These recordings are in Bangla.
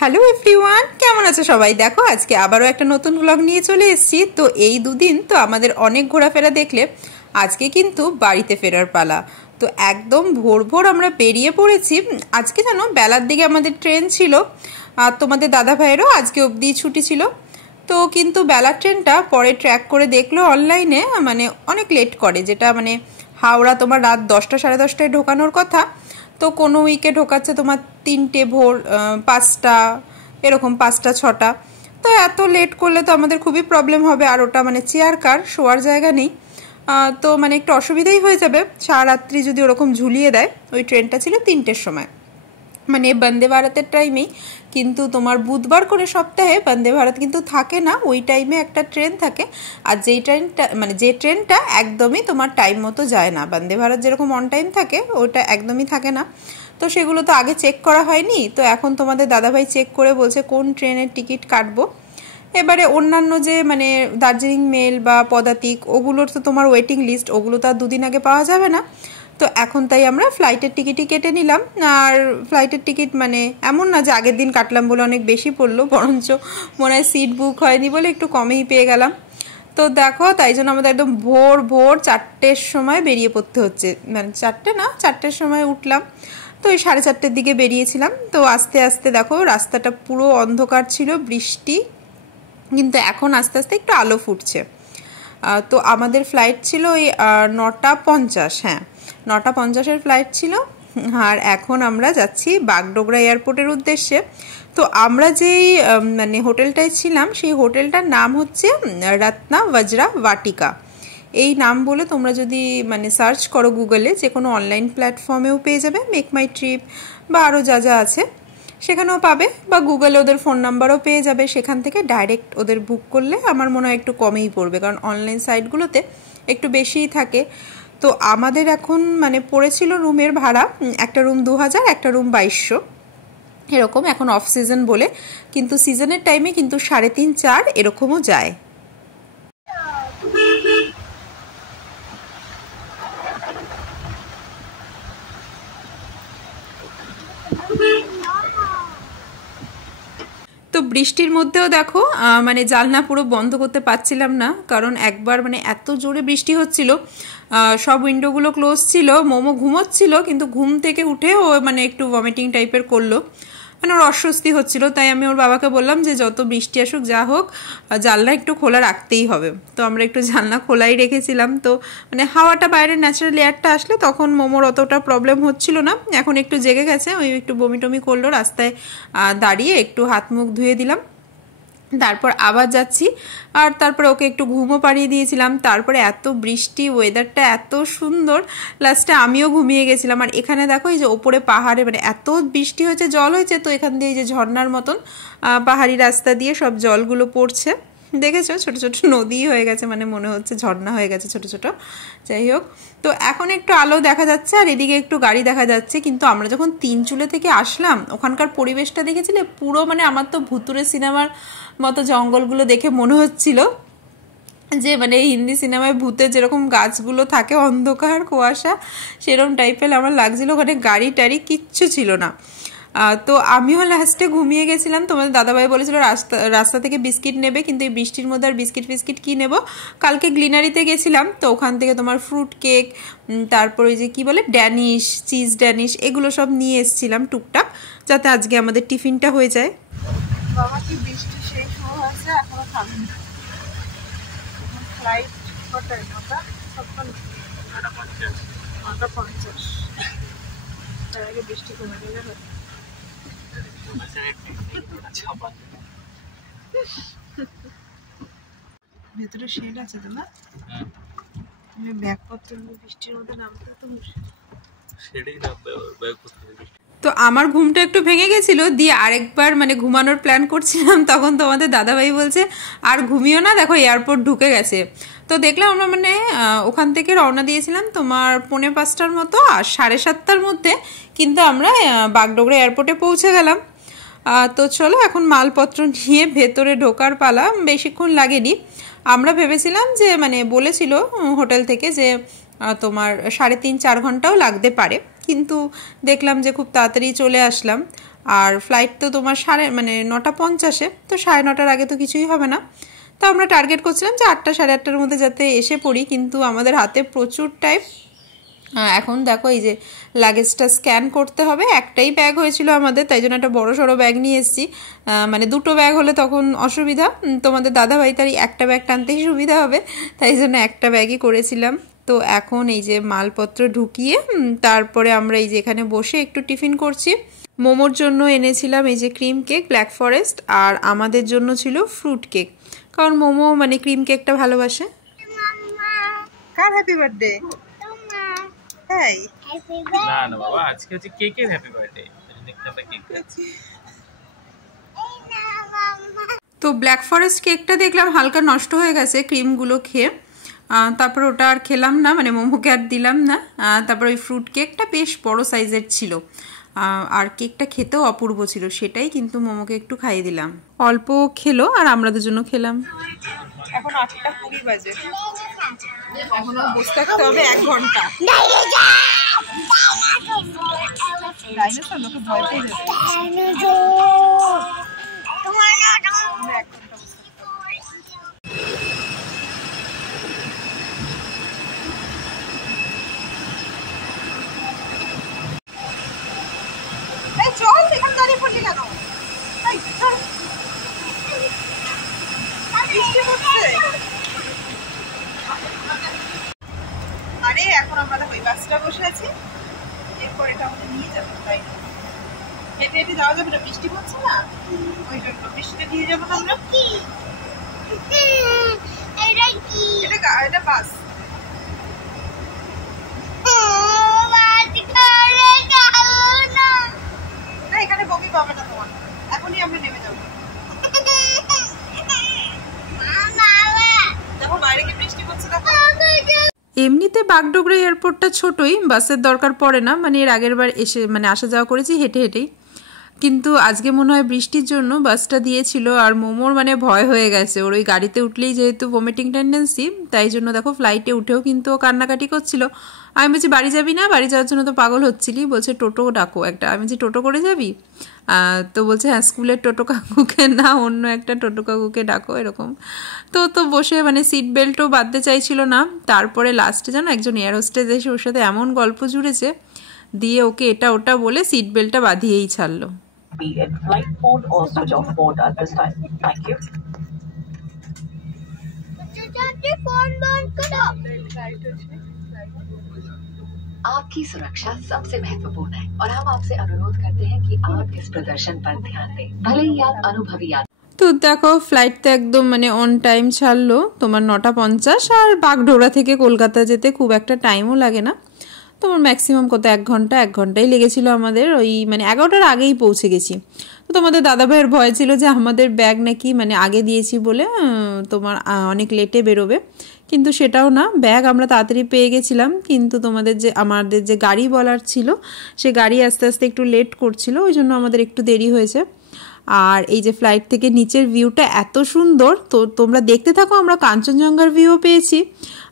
হ্যালো এভরিওয়ান, কেমন আছো সবাই? দেখো আজকে আবারও একটা নতুন ব্লগ নিয়ে চলে এসেছি। তো এই দুদিন তো আমাদের অনেক ঘোরাফেরা দেখলে, আজকে কিন্তু বাড়িতে ফেরার পালা। তো একদম ভোর ভোর আমরা বেরিয়ে পড়েছি। আজকে জানো বেলার দিকে আমাদের ট্রেন ছিল, আর তোমাদের দাদা ভাইয়েরও আজকে অবধি ছুটি ছিল। তো কিন্তু বেলার ট্রেনটা পরে ট্র্যাক করে দেখলো অনলাইনে, মানে অনেক লেট করে, যেটা মানে হাওড়া তোমার রাত 10টা সাড়ে 10টায় ঢোকানোর কথা, তো কোনো উইকে ঢোকাচ্ছে তোমার 3টে ভোর 5টা, এরকম 5টা 6টা। তো এত লেট করলে তো আমাদের খুবই প্রবলেম হবে, আর ওটা মানে চেয়ার কার, শোয়ার জায়গা নেই। তো মানে একটু অসুবিধাই হয়ে যাবে সারা রাত্রি যদি ওরকম ঝুলিয়ে দেয়। ওই ট্রেনটা ছিল 3টের সময়, মানে বন্দে ভারতের টাইমেই, কিন্তু তোমার বুধবার করে সপ্তাহে বন্দে ভারত কিন্তু থাকে না, ওই টাইমে একটা ট্রেন থাকে। আর যেই ট্রেনটা মানে যে ট্রেনটা একদমই তোমার টাইম মতো যায় না, বন্দে ভারত যেরকম অন টাইম থাকে ওইটা একদমই থাকে না। তো সেগুলো তো আগে চেক করা হয়নি, তো এখন তোমাদের দাদাভাই চেক করে বলছে কোন ট্রেনের টিকিট কাটবো। এবারে অন্যান্য যে মানে দার্জিলিং মেল বা পদাতিক, ওগুলোর তো তোমার ওয়েটিং লিস্ট, ওগুলো তো আর দুদিন আগে পাওয়া যাবে না। তো এখন তাই আমরা ফ্লাইটের টিকিটই কেটে নিলাম। আর ফ্লাইটের টিকিট মানে এমন না যে আগের দিন কাটলাম বলে অনেক বেশি পড়লো, বরঞ্চ মনে হয় সিট বুক হয়নি বলে একটু কমেই পেয়ে গেলাম। তো দেখো তাই জন্য আমাদের একদম ভোর ভোর 4টের সময় বেরিয়ে পড়তে হচ্ছে, মানে 4টে না 4টের সময় উঠলাম। তো ওই 4:30-র দিকে বেরিয়েছিলাম। তো আস্তে আস্তে দেখো রাস্তাটা পুরো অন্ধকার ছিল, বৃষ্টি, কিন্তু এখন আস্তে আস্তে একটু আলো ফুটছে। তো আমাদের ফ্লাইট ছিল ওই 9:50, হ্যাঁ 9:50-এর ফ্লাইট ছিল। আর এখন আমরা যাচ্ছি বাগডোগরা এয়ারপোর্টের উদ্দেশ্যে। তো আমরা যেই মানে হোটেলটায় ছিলাম, সেই হোটেলটার নাম হচ্ছে রত্না বজরা বাটিকা। এই নাম বলে তোমরা যদি মানে সার্চ করো গুগলে, যে কোনো অনলাইন প্ল্যাটফর্মেও পেয়ে যাবে, মেক মাই ট্রিপ বা আরও যা যা আছে সেখানেও পাবে, বা গুগলে ওদের ফোন নাম্বারও পেয়ে যাবে। সেখান থেকে ডাইরেক্ট ওদের বুক করলে আমার মনে হয় একটু কমেই পড়বে, কারণ অনলাইন সাইটগুলোতে একটু বেশিই থাকে। তো আমাদের এখন মানে পড়েছিল রুমের ভাড়া, একটা রুম 2000, একটা রুম 2200 এরকম, এখন অফ সিজন বলে, কিন্তু সিজনের টাইমে কিন্তু 3.5-4 এরকমও যায়। তো বৃষ্টির মধ্যেও দেখো মানে জানলা পুরো বন্ধ করতে পারছিলাম না, কারণ একবার মানে এত জোরে বৃষ্টি হচ্ছিল, সব উইন্ডোগুলো ক্লোজ ছিল। মোমো ঘুমোচ্ছিল, কিন্তু ঘুম থেকে উঠে ও মানে একটু ভমিটিং টাইপের করলো, মানে ওর অস্বস্তি হচ্ছিল। তাই আমি ওর বাবাকে বললাম যে যত বৃষ্টি আসুক যা হোক, জানলা একটু খোলা রাখতেই হবে। তো আমরা একটু জানলা খোলাই রেখেছিলাম, তো মানে হাওয়াটা বাইরের ন্যাচারাল এয়ারটা আসলে তখন মোমোর অতটা প্রবলেম হচ্ছিল না। এখন একটু জেগে গেছে, ওই একটু বমি টমি করলো, রাস্তায় দাঁড়িয়ে একটু হাত মুখ ধুয়ে দিলাম, তারপর আবার যাচ্ছি। আর তারপরে ওকে একটু ঘুমও পাড়িয়ে দিয়েছিলাম। তারপরে এত বৃষ্টি, ওয়েদারটা এত সুন্দর, লাস্টে আমিও ঘুমিয়ে গেছিলাম। আর এখানে দেখো এই যে ওপরে পাহাড়ে মানে এত বৃষ্টি হয়েছে, জল হয়েছে, তো এখান দিয়ে এই যে ঝর্ণার মতন পাহাড়ি রাস্তা দিয়ে সব জলগুলো পড়ছে, দেখেছো ছোট ছোট নদী হয়ে গেছে, মানে মনে হচ্ছে ঝর্ণা হয়ে গেছে ছোট ছোট। যাই হোক, তো এখন একটু আলো দেখা যাচ্ছে, আর এদিকে একটু গাড়ি দেখা যাচ্ছে। কিন্তু আমরা যখন তিনচুলে থেকে আসলাম, ওখানকার পরিবেশটা দেখেছিলে পুরো, মানে আমার তো ভুতুরে সিনেমার মতো জঙ্গলগুলো দেখে মনে হচ্ছিল যে মানে হিন্দি সিনেমায় ভূতে যেরকম গাছগুলো থাকে অন্ধকার কুয়াশা, সেরকম টাইপের আমার লাগছিল। ওখানে গাড়ি টাড়ি কিচ্ছু ছিল না। তো আমিও লাস্টে ঘুমিয়ে গেছিলাম। তোমাদের দাদাভাই বলেছিল রাস্তা থেকে বিস্কিট নেবে, কিন্তু এই বৃষ্টির মধ্যে আর বিস্কিট ফিস্কিট কী নেবো। কালকে গ্লিনারিতে গেছিলাম, তো ওখান থেকে তোমার ফ্রুট কেক, তারপর ওই যে কী বলে ড্যানিশ, চিজ ড্যানিশ, এগুলো সব নিয়ে এসেছিলাম টুকটাক, যাতে আজকে আমাদের টিফিনটা হয়ে যায়। বাবা কি বৃষ্টি শেষ হয়েছে, এখনো থামেনি। ফ্লাইট কটায়? 9:50। তার আগে বৃষ্টি কমে গেলে হয়। ভেতরে শেড আছে তো না, ব্যাগপত্র বৃষ্টির মধ্যে নামতে তো তো আমার ঘুমটা একটু ভেঙে গেছিলো, দিয়ে আরেকবার মানে ঘুমানোর প্ল্যান করছিলাম, তখন তোমাদের দাদাভাই বলছে আর ঘুমিও না, দেখো এয়ারপোর্ট ঢুকে গেছে। তো দেখলাম আমরা মানে ওখান থেকে রওনা দিয়েছিলাম তোমার 4:45-টার মতো, আর 7:30-টার মধ্যে কিন্তু আমরা বাগডোগরা এয়ারপোর্টে পৌঁছে গেলাম। তো চলো এখন মালপত্র নিয়ে ভেতরে ঢোকার পালা। বেশিক্ষণ লাগেনি, আমরা ভেবেছিলাম যে মানে বলেছিল হোটেল থেকে যে তোমার 3.5-4 ঘন্টাও লাগতে পারে, কিন্তু দেখলাম যে খুব তাড়াতাড়ি চলে আসলাম। আর ফ্লাইট তো তোমার 9:50, তো 9:30 আগে তো কিছুই হবে না। তো আমরা টার্গেট করছিলাম যে 8টা 8:30-র মধ্যে যাতে এসে পড়ি, কিন্তু আমাদের হাতে প্রচুর টাইম। এখন দেখো এই যে লাগেজটা স্ক্যান করতে হবে, একটাই ব্যাগ হয়েছিল আমাদের, তাই জন্য একটা বড় সড়ো ব্যাগ নিয়ে এসেছি। মানে দুটো ব্যাগ হলে তখন অসুবিধা, তোমাদের দাদাভাই তারই একটা ব্যাগ টানতেই সুবিধা হবে, তাই জন্য একটা ব্যাগই করেছিলাম। তো এখন এই যে মালপত্র ঢুকিয়ে তারপরে আমরা এই যে এখানে বসে একটু টিফিন করছি। মোমোর জন্য এনেছিলাম এই যে ক্রিম কেক ব্ল্যাক ফরেস্ট, আর আমাদের জন্য ছিল ফ্রুট কেক, কারণ মোমো মানে ক্রিম কেকটা ভালোবাসে। কার হ্যাপি বার্থডে? তাই না না বাবা, আজকে হচ্ছে কেকের হ্যাপি বার্থডে, আমরা কেক খাচ্ছি। তো ব্ল্যাক ফরেস্ট কেকটা দেখলাম হালকা নষ্ট হয়ে গেছে ক্রিমগুলো খেয়ে, তারপর ওটা আর খেলাম না, মানে মোমোকে আর দিলাম না। তারপর ওই ফ্রুট কেকটা বেশ বড় সাইজের ছিল, আর কেকটা খেতেও অপূর্ব ছিল, সেটাই কিন্তু মোমোকে একটু খাইয়ে দিলাম। অল্প খেলো আর আমরা দুজনও খেলাম। এখন 8:20 বাজে, এখনো বসে থাকতে হবে 1 ঘন্টা। ডাইনোসর লোকে ভয় পেয়ে যাবে। চল, এখানে দাঁড়িয়ে পড়লি কেন? আরে এখন আমরা দেখো এই বাসটা বসে আছি, এরপর এটা আমাদের নিয়ে যাবো, তাই না? হেঁটে হেঁটে যাওয়া যাবে না, বৃষ্টি পড়ছে না, ওই জন্য বৃষ্টিতে নিয়ে যাবো না আমরা। এটা বাস। না, এখানে বমি পাবে না তোমার, এখনই আমরা নেমে যাবো। দেখো বাইরে কি বৃষ্টি পড়ছে, দেখো। এমনিতে বাগডোগরা এয়ারপোর্টটা ছোটই, বাসের দরকার পড়ে না, মানে এর আগের বার এসে মানে আসা যাওয়া করেছি হেঁটে হেঁটেই, কিন্তু আজকে মনে হয় বৃষ্টির জন্য বাসটা দিয়েছিল। আর মোমোর মানে ভয় হয়ে গেছে, ওর ওই গাড়িতে উঠলেই যেহেতু ভমিটিং টেন্ডেন্সি, তাই জন্য দেখো ফ্লাইটে উঠেও কিন্তু ও কান্নাকাটি করছিল। আমি বলছি বাড়ি যাবি না? বাড়ি যাওয়ার জন্য তো পাগল হচ্ছিলি, বলছে টোটো ডাকো একটা। আমি বলছি টোটো করে যাবি? তো বলছে হ্যাঁ, স্কুলের টোটো কাকুকে না, অন্য একটা টোটো কাকুকে ডাকো, এরকম। তো বসে মানে সিট বেল্টও বাঁধতে চাইছিল না। তারপরে লাস্টে যেন একজন এয়ার হোস্টেস এসে ওর সাথে এমন গল্প জুড়েছে, দিয়ে ওকে এটা ওটা বলে সিট বেল্টটা বাঁধিয়েই ছাড়লো। Be in flight mode or switch off mode at this time. Thank you. आपकी सुरक्षा सबसे महत्वपूर्ण है और हम आपसे अनुरोध करते हैं कि आप इस प्रदर्शन पर ध्यान दें। भले ही आप अनुभवी তো দেখো ফ্লাইট তো একদম মানে অন টাইম ছাড়লো, তোমার 9:50, আর বাগডোগরা থেকে কলকাতা যেতে খুব একটা টাইমও লাগে না, তোমার ম্যাক্সিমাম কত 1 ঘন্টাই লেগেছিল আমাদের, ওই মানে 11টার আগেই পৌঁছে গেছি। তো তোমাদের দাদাভাইয়ের ভয় ছিল যে আমাদের ব্যাগ নাকি মানে আগে দিয়েছি বলে তোমার অনেক লেটে বেরোবে, কিন্তু সেটাও না, ব্যাগ আমরা তাড়াতাড়ি পেয়ে গেছিলাম। কিন্তু আমাদের যে গাড়ি বলার ছিল, সে গাড়ি আস্তে আস্তে একটু লেট করছিল, ওই জন্য আমাদের একটু দেরি হয়েছে। আর এই যে ফ্লাইট থেকে নিচের ভিউটা এত সুন্দর, তো তোমরা দেখতে থাকো। আমরা কাঞ্চনজঙ্ঘার ভিউও পেয়েছি,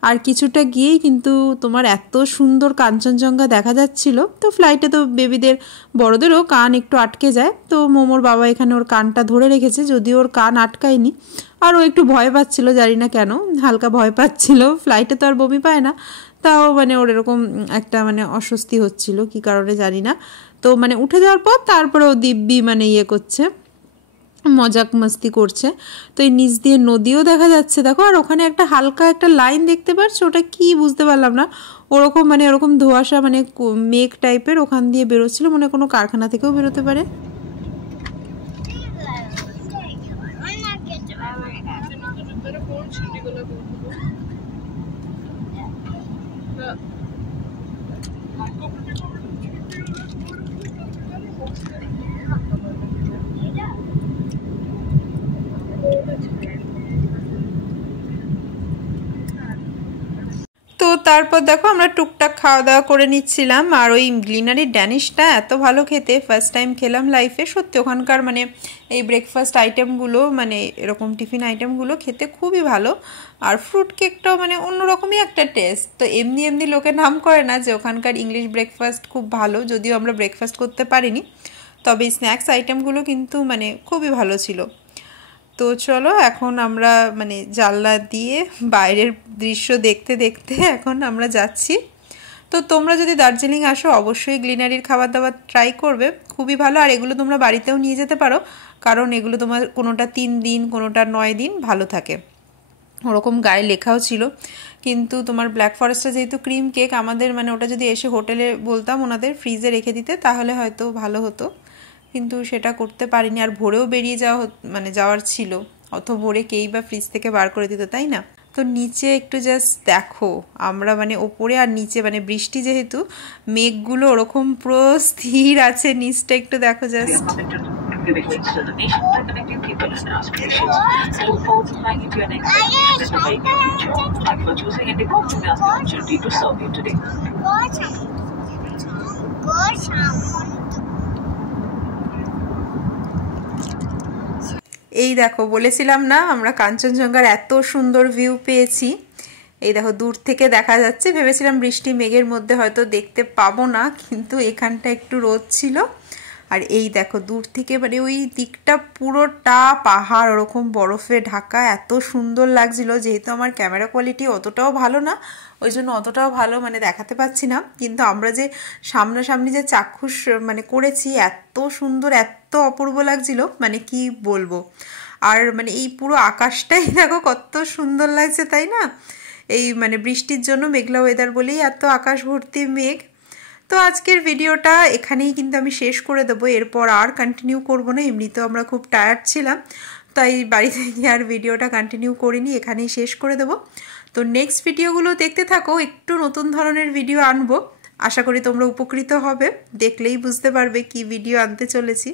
আর কিছুটা গিয়েই কিন্তু তোমার এত সুন্দর কাঞ্চনজঙ্ঘা দেখা যাচ্ছিল। তো ফ্লাইটে তো বেবিদের বড়দেরও কান একটু আটকে যায়, তো মোমোর বাবা এখানে ওর কানটা ধরে রেখেছে, যদিও ওর কান আটকায়নি। আর ও একটু ভয় পাচ্ছিল, জানি না কেন, হালকা ভয় পাচ্ছিল। ফ্লাইটে তো আর বমি পায় না, তাও মানে ওর এরকম একটা মানে অস্বস্তি হচ্ছিল, কি কারণে জানি না। তো মানে উঠে যাওয়ার পর তারপরে ও দিব্যি মানে করছে, মজাক মাস্তি করছে। তো এই নিচ দিয়ে নদীও দেখা যাচ্ছে দেখো, আর ওখানে একটা হালকা একটা লাইন দেখতে পাচ্ছ, ওটা কি বুঝতে পারলাম না, ওরকম মানে ওরকম ধোঁয়াশা মানে মেঘ টাইপের ওখান দিয়ে বেরোচ্ছিল, মানে কোনো কারখানা থেকেও বেরোতে পারে। তো তারপর দেখো আমরা টুকটাক খাওয়া দাওয়া করে নিচ্ছিলাম। আর ওই গ্লিনারি ড্যানিশটা এত ভালো খেতে, ফার্স্ট টাইম খেলাম লাইফে, সত্যি ওখানকার মানে এই ব্রেকফাস্ট আইটেমগুলো মানে এরকম টিফিন আইটেমগুলো খেতে খুবই ভালো। আর ফ্রুট কেকটাও মানে অন্যরকমই একটা টেস্ট। তো এমনি লোকে নাম করে না যে ওখানকার ইংলিশ ব্রেকফাস্ট খুব ভালো, যদিও আমরা ব্রেকফাস্ট করতে পারিনি। তবে স্ন্যাক্স আইটেমগুলো কিন্তু মানে খুবই ভালো ছিল। তো চলো এখন আমরা মানে জানলা দিয়ে বাইরের দৃশ্য দেখতে দেখতে এখন আমরা যাচ্ছি। তো তোমরা যদি দার্জিলিং আসো অবশ্যই গ্লিনারির খাবার দাবার ট্রাই করবে, খুবই ভালো। আর এগুলো তোমরা বাড়িতেও নিয়ে যেতে পারো, কারণ এগুলো তোমার কোনোটা 3 দিন কোনোটা 9 দিন ভালো থাকে, ওরকম গায়ে লেখাও ছিল। কিন্তু তোমার ব্ল্যাক ফরেস্টটা যেহেতু ক্রিম কেক, আমাদের মানে ওটা যদি এসে হোটেলে বলতাম ওনাদের ফ্রিজে রেখে দিতে তাহলে হয়তো ভালো হতো, কিন্তু সেটা করতে পারিনি। আর ভোরেও বেরিয়ে যাওয়ার ছিল, অত ভোরে কেই বা ফ্রিজ থেকে বার করে দিত, তাই না? তো নিচে একটু জাস্ট দেখো, আমরা মানে ওপরে আর নিচে মানে বৃষ্টি যেহেতু মেঘগুলো ওরকম পুরো স্থির আছে, নিচটা একটু দেখো just. Giving links to the nation by connecting people and aspirations. I look forward to flying into your next destination in the very near future. Thank you for choosing and giving us the opportunity to serve you today. এই দেখো, বলেছিলাম না আমরা কাঞ্চনজঙ্ঘার এত সুন্দর ভিউ পেয়েছি। এই দেখো দূর থেকে দেখা যাচ্ছে, ভেবেছিলাম বৃষ্টি মেঘের মধ্যে হয়তো দেখতে পাবো না, কিন্তু এখানটা একটু রোদ ছিল। আর এই দেখো দূর থেকে মানে ওই দিকটা পুরোটা পাহাড় ওরকম বরফে ঢাকা, এত সুন্দর লাগছিল। যেহেতু আমার ক্যামেরা কোয়ালিটি অতটাও ভালো না, ওই জন্য অতটাও ভালো মানে দেখাতে পাচ্ছি না, কিন্তু আমরা যে সামনাসামনি যে চাক্ষুষ মানে করেছি, এত সুন্দর এত অপূর্ব লাগছিল মানে কি বলবো। আর মানে এই পুরো আকাশটাই দেখো কত সুন্দর লাগছে, তাই না? এই মানে বৃষ্টির জন্য মেঘলা ওয়েদার বলেই এত আকাশ ভর্তি মেঘ। তো আজকের ভিডিওটা এখানেই কিন্তু আমি শেষ করে দেবো, এরপর আর কন্টিনিউ করব না। এমনিতেও আমরা খুব টায়ার্ড ছিলাম, তাই বাড়িতে গিয়ে আর ভিডিওটা কন্টিনিউ করিনি, এখানেই শেষ করে দেবো। তো নেক্সট ভিডিওগুলো দেখতে থাকো, একটু নতুন ধরনের ভিডিও আনবো, আশা করি তোমরা উপকৃত হবে, দেখলেই বুঝতে পারবে কি ভিডিও আনতে চলেছি।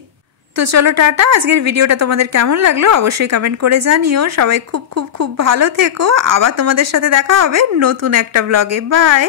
তো চলো টাটা, আজকের ভিডিওটা তোমাদের কেমন লাগলো অবশ্যই কমেন্ট করে জানিও। সবাই খুব খুব খুব ভালো থেকো, আবার তোমাদের সাথে দেখা হবে নতুন একটা ব্লগে। বাই।